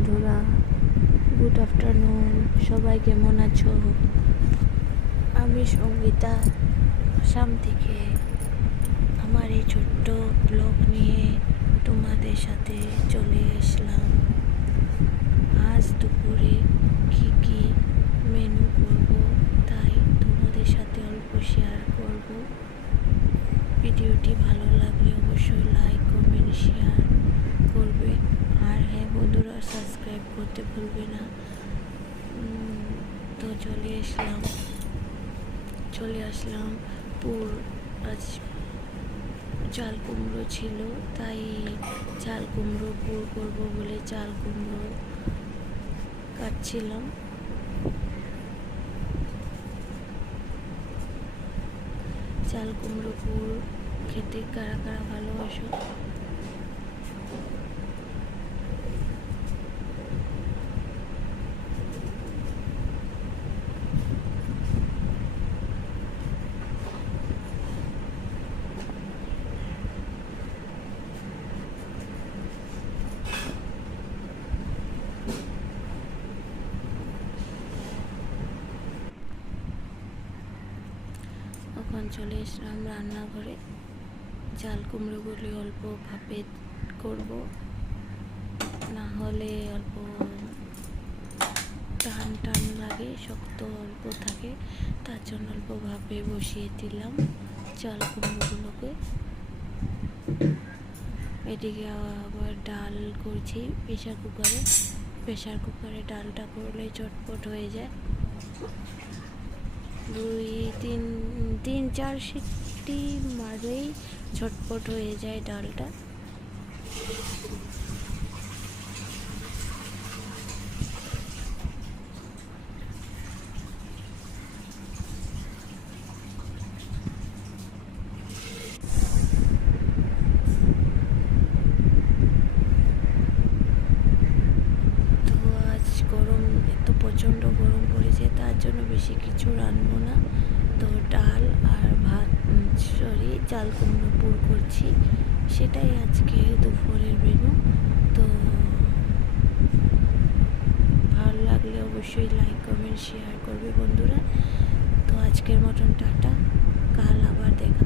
বন্ধুরা, good afternoon. সবাই কেমন আছো? আমি সঙ্গীতা আসাম থেকে আমার এই ছোট্ট ব্লগ নিয়ে তোমাদের সাথে চলে আসলাম। আজ দুপুরে কী মেনু করব তাই তোমাদের সাথে অল্প শেয়ার করব। ভিডিওটি ভালো লাগলে অবশ্যই লাইক, কমেন্ট, শেয়ার করবে। আর হ্যাঁ বন্ধুরা, সাবস্ক্রাইব করতে ভুলবে না। তো চলে আসলাম আজ চাল কুমড়ো ছিল, তাই চাল কুমড়ো পুর করবো বলে চাল কুমড়ো কাটছিলাম। চাল কুমড়ো পুর খেতে কারা কারা ভালোবাসো? এখন চলে এসলাম রান্নাঘরে। চাল কুমড়োগুলি অল্প ভাপে করব, না হলে অল্প টান লাগে, শক্ত অল্প থাকে, তার জন্য অল্প ভাপে বসিয়ে দিলাম চাল কুমড়োগুলোকে। এদিকে আবার ডাল করছি প্রেশার কুকারে ডালটা করলে চটপট হয়ে যায়। 2-3-4 সিটি মারলেই ঝটপট হয়ে যায় ডালটা। তো আজ প্রচণ্ড গরম পড়েছে, তার জন্য বেশি কিছু রান্নবো না। তো ডাল আর চাল কুমড়ো পুর করছি, সেটাই আজকে দুপুরের মেনু। তো ভালো লাগলে অবশ্যই লাইক, কমেন্ট, শেয়ার করবে বন্ধুরা। তো আজকের মতন টাটা, কাল আবার দেখা।